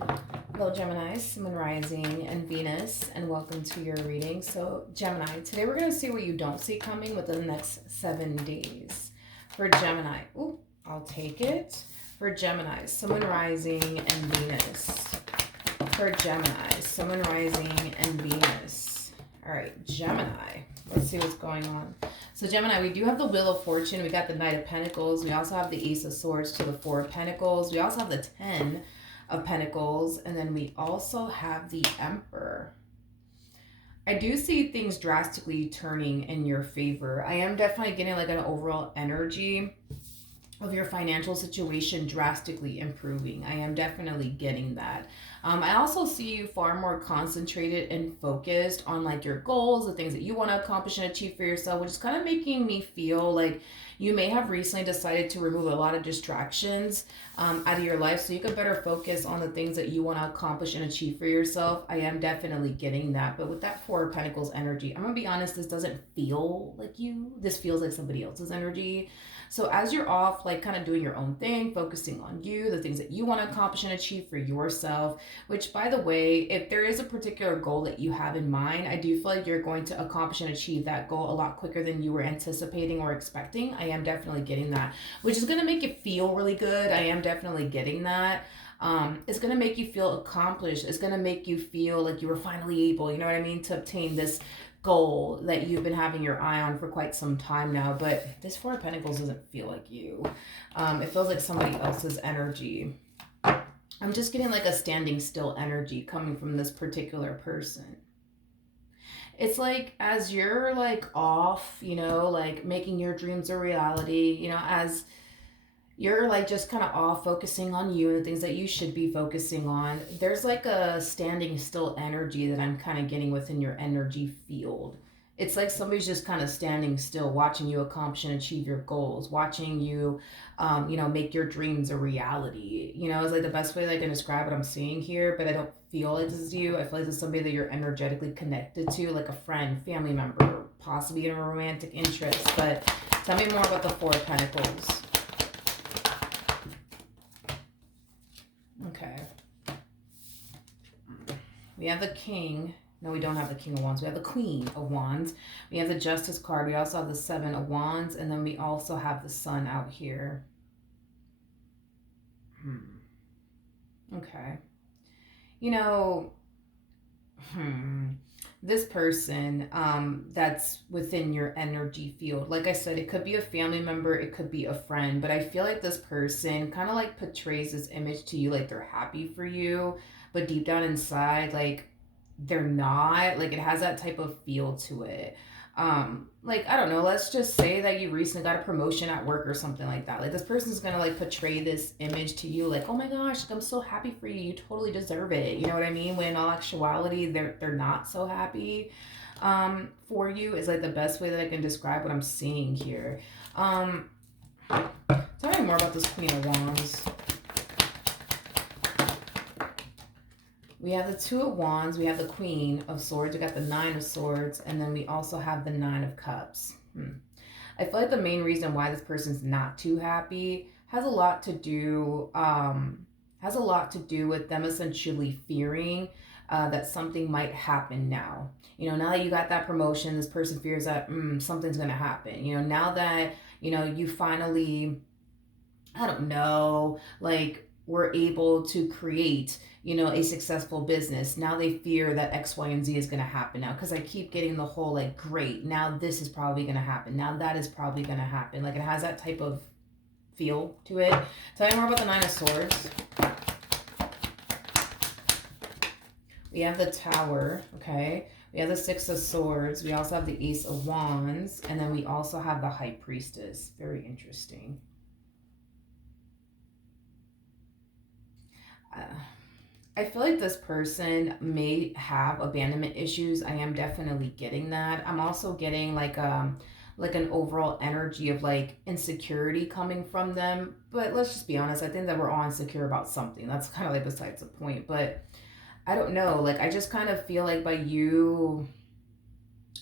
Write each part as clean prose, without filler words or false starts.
Hello, Gemini, Sun Rising, and Venus, and welcome to your reading. So, Gemini, today we're going to see what you don't see coming within the next 7 days. For Gemini, I'll take it. For Gemini, Sun Rising, and Venus. For Gemini, Sun Rising, and Venus. All right, Gemini, let's see what's going on. So, Gemini, we do have the Wheel of Fortune. We got the Knight of Pentacles. We also have the Ace of Swords to the Four of Pentacles. We also have the 10 of Pentacles, and then we also have the Emperor. I do see things drastically turning in your favor. I am definitely getting like an overall energy of your financial situation drastically improving. I am definitely getting that. I also see you far more concentrated and focused on like your goals, the things that you want to accomplish and achieve for yourself, which is kind of making me feel like you may have recently decided to remove a lot of distractions out of your life so you can better focus on the things that you want to accomplish and achieve for yourself. I am definitely getting that. But with that Four of Pentacles energy, I'm going to be honest, this doesn't feel like you. This feels like somebody else's energy. So as you're off, like kind of doing your own thing, focusing on you, the things that you want to accomplish and achieve for yourself, which by the way, if there is a particular goal that you have in mind, I do feel like you're going to accomplish and achieve that goal a lot quicker than you were anticipating or expecting. I am definitely getting that, which is going to make it feel really good. I am definitely getting that. It's going to make you feel accomplished. It's going to make you feel like you were finally able, you know what I mean, to obtain this goal that you've been having your eye on for quite some time now. But this Four of Pentacles doesn't feel like you. It feels like somebody else's energy. I'm just getting like a standing still energy coming from this particular person. It's like as you're like off, you know, like making your dreams a reality, you know, as you're like just kind of off focusing on you and the things that you should be focusing on, there's like a standing still energy that I'm kind of getting within your energy field. It's like somebody's just kind of standing still, watching you accomplish and achieve your goals, watching you, make your dreams a reality. You know, it's like the best way that I can describe what I'm seeing here, but I don't feel like this is you. I feel like this is somebody that you're energetically connected to, like a friend, family member, possibly in a romantic interest. But tell me more about the Four of Pentacles. Okay. We have the King. No, we don't have the King of Wands. We have the Queen of Wands. We have the Justice card. We also have the Seven of Wands. And then we also have the Sun out here. Okay. You know, this person that's within your energy field, like I said, it could be a family member, it could be a friend, but I feel like this person kind of like portrays this image to you like they're happy for you, but deep down inside, like they're not. Like it has that type of feel to it. Like I don't know, let's just say that you recently got a promotion at work or something like that. Like this person's gonna like portray this image to you like, oh my gosh, I'm so happy for you, you totally deserve it, you know what I mean, when in all actuality they're not so happy for you, is like the best way that I can describe what I'm seeing here. Tell me more about this Queen of Wands. We have the Two of Wands, we have the Queen of Swords, we got the Nine of Swords, and then we also have the Nine of Cups. I feel like the main reason why this person's not too happy has a lot to do with them essentially fearing that something might happen now. You know, now that you got that promotion, this person fears that something's going to happen. You know, now that, you know, you finally, I don't know, like were able to create, you know, a successful business. Now they fear that X, Y, and Z is going to happen now, because I keep getting the whole like, great, now this is probably going to happen. Now that is probably going to happen. Like it has that type of feel to it. Tell me more about the Nine of Swords. We have the Tower, okay? We have the Six of Swords. We also have the Ace of Wands. And then we also have the High Priestess. Very interesting. I feel like this person may have abandonment issues. I am definitely getting that. I'm also getting like an overall energy of like insecurity coming from them. But let's just be honest, I think that we're all insecure about something. That's kind of like besides the point. But I don't know, like I just kind of feel like by you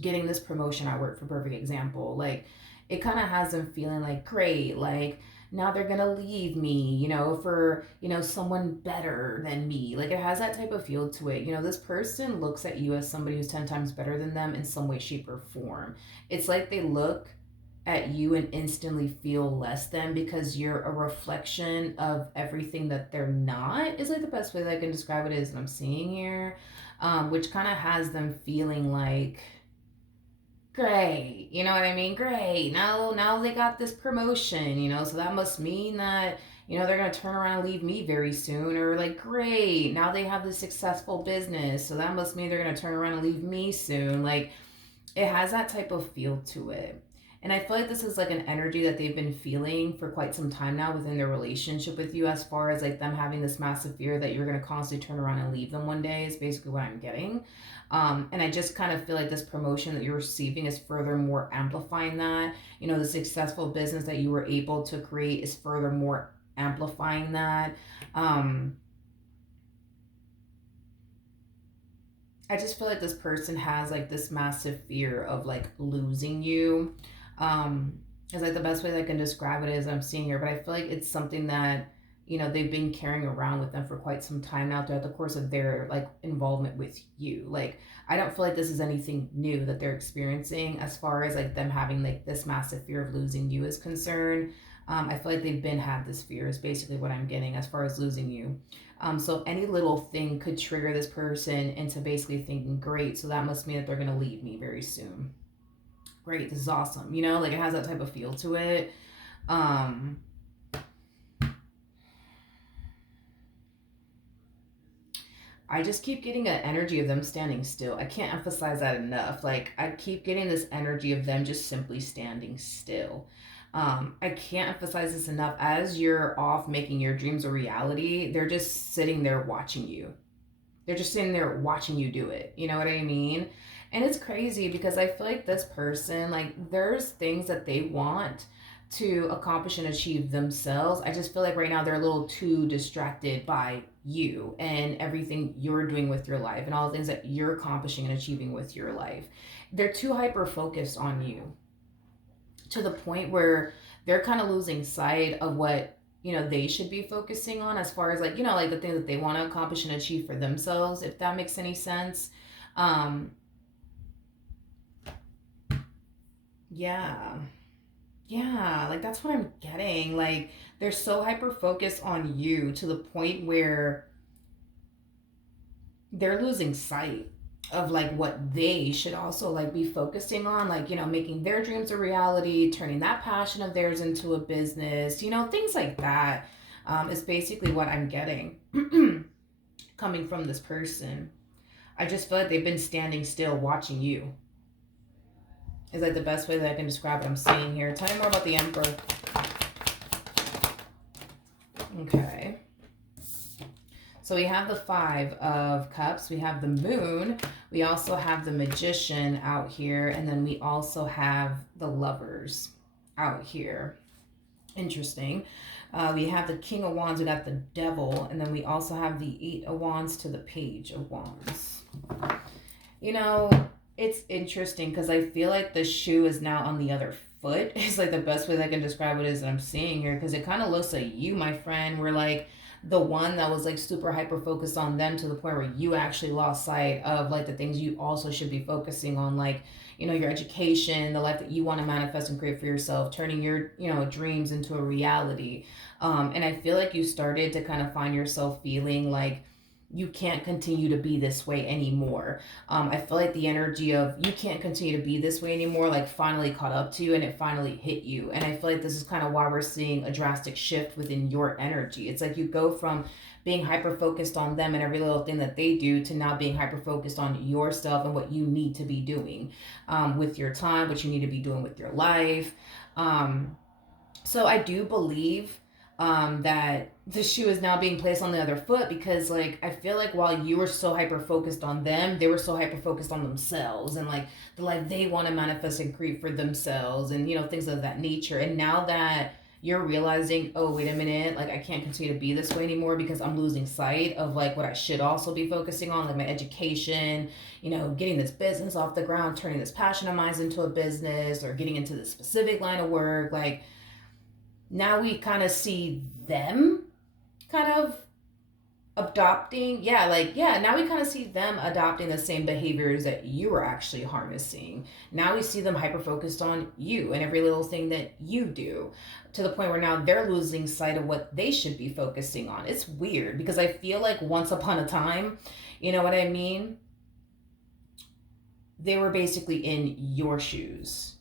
getting this promotion at work, for perfect example, like it kind of has them feeling like, great, like now they're gonna leave me, for, someone better than me. Like, it has that type of feel to it. This person looks at you as somebody who's 10 times better than them in some way, shape, or form. It's like they look at you and instantly feel less than because you're a reflection of everything that they're not, is like the best way that I can describe it is what I'm seeing here. Which kind of has them feeling like, great, you know what I mean? Great. Now they got this promotion, so that must mean that, they're going to turn around and leave me very soon. Or like, great, now they have this successful business, so that must mean they're going to turn around and leave me soon. Like, it has that type of feel to it. And I feel like this is like an energy that they've been feeling for quite some time now within their relationship with you, as far as like them having this massive fear that you're going to constantly turn around and leave them one day, is basically what I'm getting. And I just kind of feel like this promotion that you're receiving is furthermore amplifying that. The successful business that you were able to create is furthermore amplifying that. I just feel like this person has like this massive fear of like losing you. Is like the best way that I can describe it is I'm seeing here, but I feel like it's something that, they've been carrying around with them for quite some time now throughout the course of their like involvement with you. Like, I don't feel like this is anything new that they're experiencing as far as like them having like this massive fear of losing you is concerned. I feel like they've been had this fear is basically what I'm getting as far as losing you. So any little thing could trigger this person into basically thinking, great, so that must mean that they're going to leave me very soon. Great, this is awesome. Like it has that type of feel to it. I just keep getting an energy of them standing still. I can't emphasize that enough. Like, I keep getting this energy of them just simply standing still. I can't emphasize this enough. As you're off making your dreams a reality, they're just sitting there watching you. They're just sitting there watching you do it. You know what I mean? And it's crazy because I feel like this person, like, there's things that they want to accomplish and achieve themselves. I just feel like right now they're a little too distracted by you and everything you're doing with your life and all the things that you're accomplishing and achieving with your life. They're too hyper focused on you to the point where they're kind of losing sight of what they should be focusing on, as far as like like the things that they want to accomplish and achieve for themselves, if that makes any sense. Yeah, like that's what I'm getting. Like, they're so hyper focused on you to the point where they're losing sight of like what they should also like be focusing on, like making their dreams a reality, turning that passion of theirs into a business, things like that. Is basically what I'm getting coming from this person. I just feel like they've been standing still watching you, is like the best way that I can describe what I'm seeing here. Tell me more about the Emperor. Okay. So we have the Five of Cups, we have the Moon, we also have the Magician out here, and then we also have the Lovers out here. Interesting. We have the King of Wands, we got the Devil, and then we also have the Eight of Wands to the Page of Wands. It's interesting because I feel like the shoe is now on the other foot. It's like the best way that I can describe it is that I'm seeing here, because it kind of looks like you, my friend, were like the one that was like super hyper focused on them to the point where you actually lost sight of like the things you also should be focusing on, like your education, the life that you want to manifest and create for yourself, turning your dreams into a reality. And I feel like you started to kind of find yourself feeling like you can't continue to be this way anymore. I feel like the energy of you can't continue to be this way anymore like finally caught up to you, and it finally hit you. And I feel like this is kind of why we're seeing a drastic shift within your energy. It's like you go from being hyper focused on them and every little thing that they do to now being hyper focused on yourself and what you need to be doing with your time, what you need to be doing with your life. So I do believe that the shoe is now being placed on the other foot, because like I feel like while you were so hyper focused on them, they were so hyper focused on themselves and like the life they want to manifest and create for themselves, and things of that nature. And now that you're realizing, oh wait a minute, like I can't continue to be this way anymore because I'm losing sight of like what I should also be focusing on, like my education, getting this business off the ground, turning this passion of mine into a business, or getting into this specific line of work. Like, now we kind of see them kind of adopting, now we kind of see them adopting the same behaviors that you are actually harnessing. Now we see them hyper focused on you and every little thing that you do, to the point where now they're losing sight of what they should be focusing on. It's weird because I feel like once upon a time, you know what I mean, they were basically in your shoes,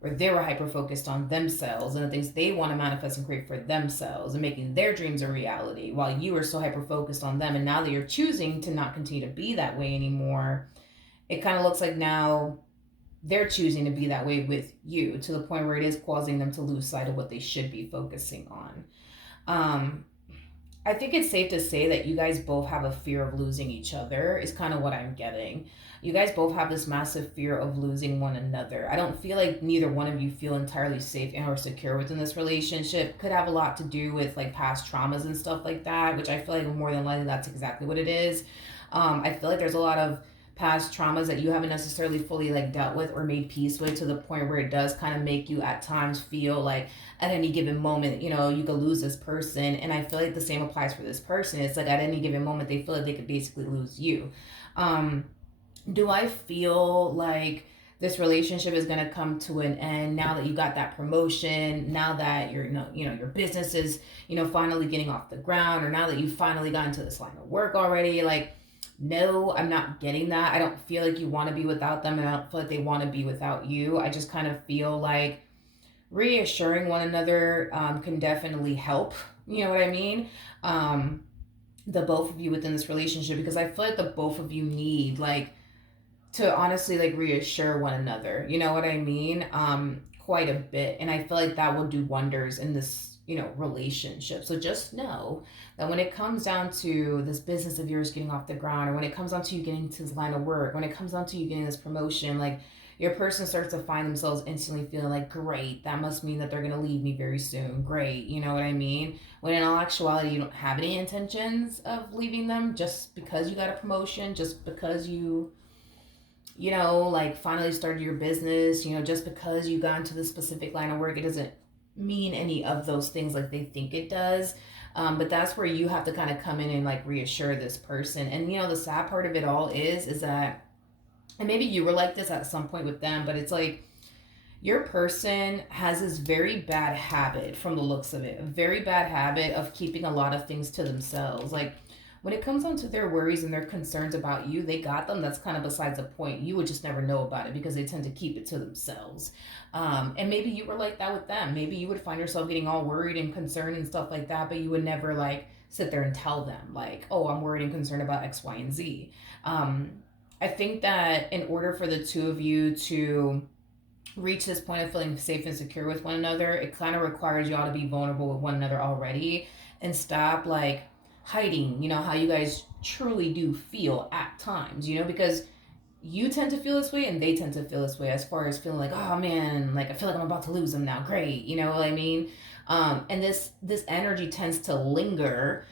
where they were hyper focused on themselves and the things they want to manifest and create for themselves and making their dreams a reality, while you were so hyper focused on them. And now that you're choosing to not continue to be that way anymore, it kind of looks like now they're choosing to be that way with you, to the point where it is causing them to lose sight of what they should be focusing on. I think it's safe to say that you guys both have a fear of losing each other, is kind of what I'm getting. You guys both have this massive fear of losing one another. I don't feel like neither one of you feel entirely safe and or secure within this relationship. Could have a lot to do with like past traumas and stuff like that, which I feel like more than likely that's exactly what it is. I feel like there's a lot of past traumas that you haven't necessarily fully like dealt with or made peace with, to the point where it does kind of make you at times feel like at any given moment, you know, you could lose this person. And I feel like the same applies for this person. It's like at any given moment they feel like they could basically lose you. Do I feel like this relationship is going to come to an end now that you got that promotion, now that your business is, finally getting off the ground, or now that you finally got into this line of work already? Like, no, I'm not getting that. I don't feel like you want to be without them, and I don't feel like they want to be without you. I just kind of feel like reassuring one another can definitely help. You know what I mean? The both of you within this relationship, because I feel like the both of you need like to honestly like reassure one another. You know what I mean? Quite a bit, and I feel like that will do wonders in this relationship. So just know that when it comes down to this business of yours getting off the ground, or when it comes down to you getting to this line of work, when it comes down to you getting this promotion, like your person starts to find themselves instantly feeling like, great, that must mean that they're going to leave me very soon. Great, you know what I mean? When in all actuality, you don't have any intentions of leaving them just because you got a promotion, just because like finally started your business, just because you got into this specific line of work. It doesn't mean any of those things like they think it does. But that's where you have to kind of come in and like reassure this person. And the sad part of it all is that, and maybe you were like this at some point with them, but it's like your person has this very bad habit, from the looks of it, a very bad habit of keeping a lot of things to themselves. Like when it comes down to their worries and their concerns about you, they got them. That's kind of besides the point. You would just never know about it because they tend to keep it to themselves. And maybe you were like that with them. Maybe you would find yourself getting all worried and concerned and stuff like that, but you would never like sit there and tell them like, oh, I'm worried and concerned about X, Y, and Z. I think that in order for the two of you to reach this point of feeling safe and secure with one another, it kind of requires y'all to be vulnerable with one another already, and stop like hiding, how you guys truly do feel at times, because you tend to feel this way and they tend to feel this way, as far as feeling like, oh man, like I feel like I'm about to lose them now. Great, you know what I mean? And this energy tends to linger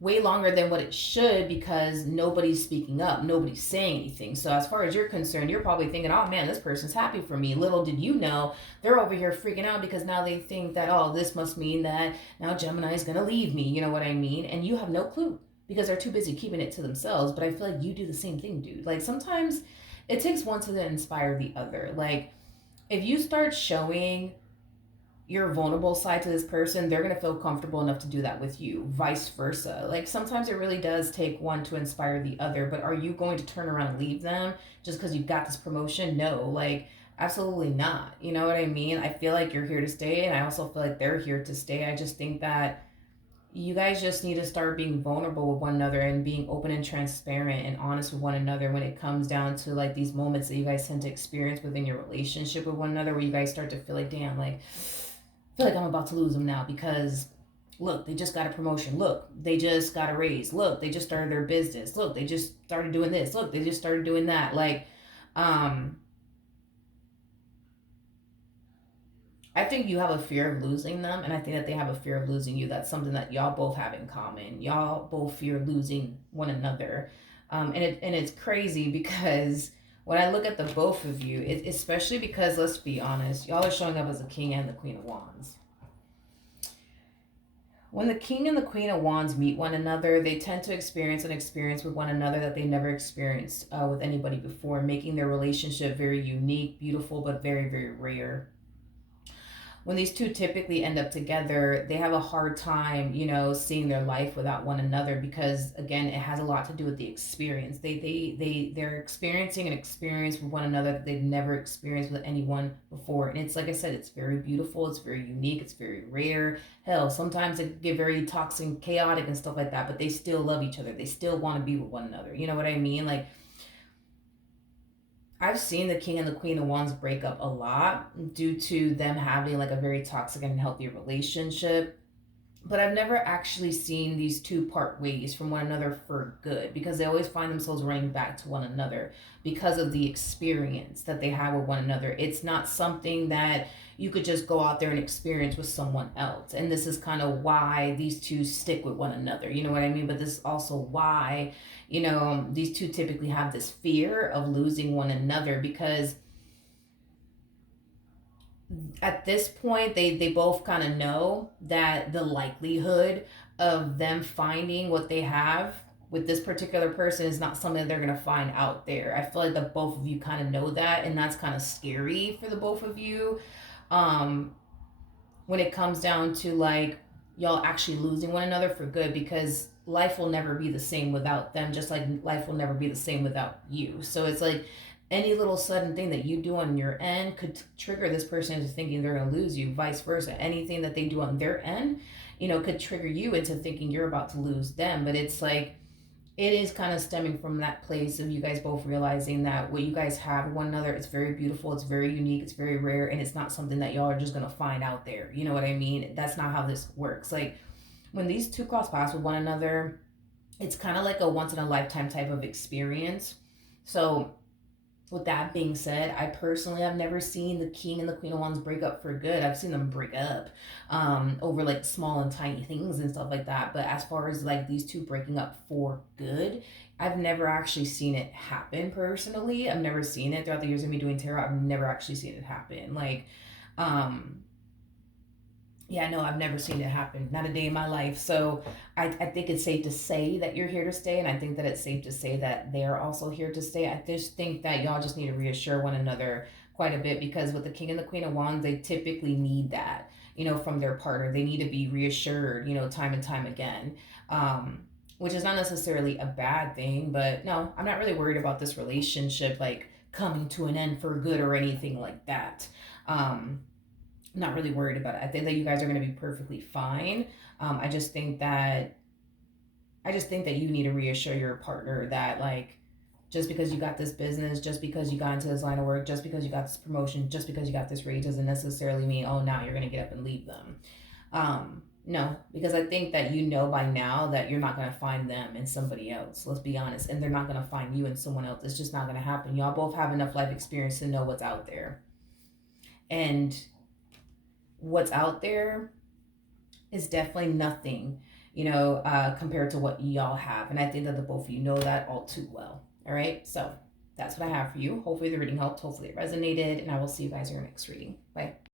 way longer than what it should, because nobody's speaking up, nobody's saying anything. So as far as you're concerned, you're probably thinking, oh man, this person's happy for me. Little did you know, they're over here freaking out because now they think that, oh, this must mean that now Gemini is going to leave me. You know what I mean? And you have no clue because they're too busy keeping it to themselves. But I feel like you do the same thing, dude. Like sometimes it takes one to then inspire the other. Like if you start showing your vulnerable side to this person, they're going to feel comfortable enough to do that with you, vice versa. Like sometimes it really does take one to inspire the other, but are you going to turn around and leave them just because you got this promotion? No, like absolutely not. You know what I mean? I feel like you're here to stay, and I also feel like they're here to stay. I just think that you guys just need to start being vulnerable with one another and being open and transparent and honest with one another when it comes down to like these moments that you guys tend to experience within your relationship with one another, where you guys start to feel like, damn, like I feel like I'm about to lose them now because look, they just got a promotion. Look, they just got a raise. Look, they just started their business. Look, they just started doing this. Look, they just started doing that. Like, I think you have a fear of losing them, and I think that they have a fear of losing you. That's something that y'all both have in common. Y'all both fear losing one another. And it's crazy because When I look at the both of you, especially because, let's be honest, y'all are showing up as the King and the Queen of Wands. When the King and the Queen of Wands meet one another, they tend to experience an experience with one another that they never experienced with anybody before, making their relationship very unique, beautiful, but very, very rare. When these two typically end up together, they have a hard time, seeing their life without one another, because again, it has a lot to do with the experience. They're experiencing an experience with one another that they've never experienced with anyone before. And it's like I said, it's very beautiful, it's very unique, it's very rare. Hell, sometimes it get very toxic, chaotic and stuff like that, but they still love each other. They still want to be with one another. You know what I mean? Like, I've seen the King and the Queen of Wands break up a lot due to them having like a very toxic and healthy relationship. But I've never actually seen these two part ways from one another for good, because they always find themselves running back to one another because of the experience that they have with one another. It's not something that you could just go out there and experience with someone else. And this is kind of why these two stick with one another. You know what I mean? But this is also why, these two typically have this fear of losing one another, because at this point they both kind of know that the likelihood of them finding what they have with this particular person is not something that they're going to find out there. I feel like that both of you kind of know that, and that's kind of scary for the both of you, when it comes down to like y'all actually losing one another for good, because life will never be the same without them, just like life will never be the same without you. So it's like any little sudden thing that you do on your end could trigger this person into thinking they're going to lose you. Vice versa, anything that they do on their end, could trigger you into thinking you're about to lose them. But it's like, it is kind of stemming from that place of you guys both realizing that what you guys have with one another, it's very beautiful, it's very unique, it's very rare, and it's not something that y'all are just going to find out there. You know what I mean? That's not how this works. Like, when these two cross paths with one another, it's kind of like a once in a lifetime type of experience. So with that being said, I personally have never seen the King and the Queen of Wands break up for good. I've seen them break up over like small and tiny things and stuff like that. But as far as like these two breaking up for good, I've never actually seen it happen personally. I've never seen it throughout the years of me doing tarot. I've never actually seen it happen. Like, yeah, no, I've never seen it happen. Not a day in my life. So I think it's safe to say that you're here to stay. And I think that it's safe to say that they're also here to stay. I just think that y'all just need to reassure one another quite a bit, because with the King and the Queen of Wands, they typically need that, from their partner. They need to be reassured, time and time again. Which is not necessarily a bad thing, but no, I'm not really worried about this relationship like coming to an end for good or anything like that. Not really worried about it. I think that you guys are going to be perfectly fine. I just think that you need to reassure your partner that, like, just because you got this business, just because you got into this line of work, just because you got this promotion, just because you got this raise, doesn't necessarily mean, oh, now you're going to get up and leave them. No, because I think that by now that you're not going to find them in somebody else. Let's be honest. And they're not going to find you in someone else. It's just not going to happen. Y'all both have enough life experience to know what's out there. And what's out there is definitely nothing, compared to what y'all have. And I think that the both of you know that all too well. All right. So that's what I have for you. Hopefully the reading helped. Hopefully it resonated. And I will see you guys in your next reading. Bye.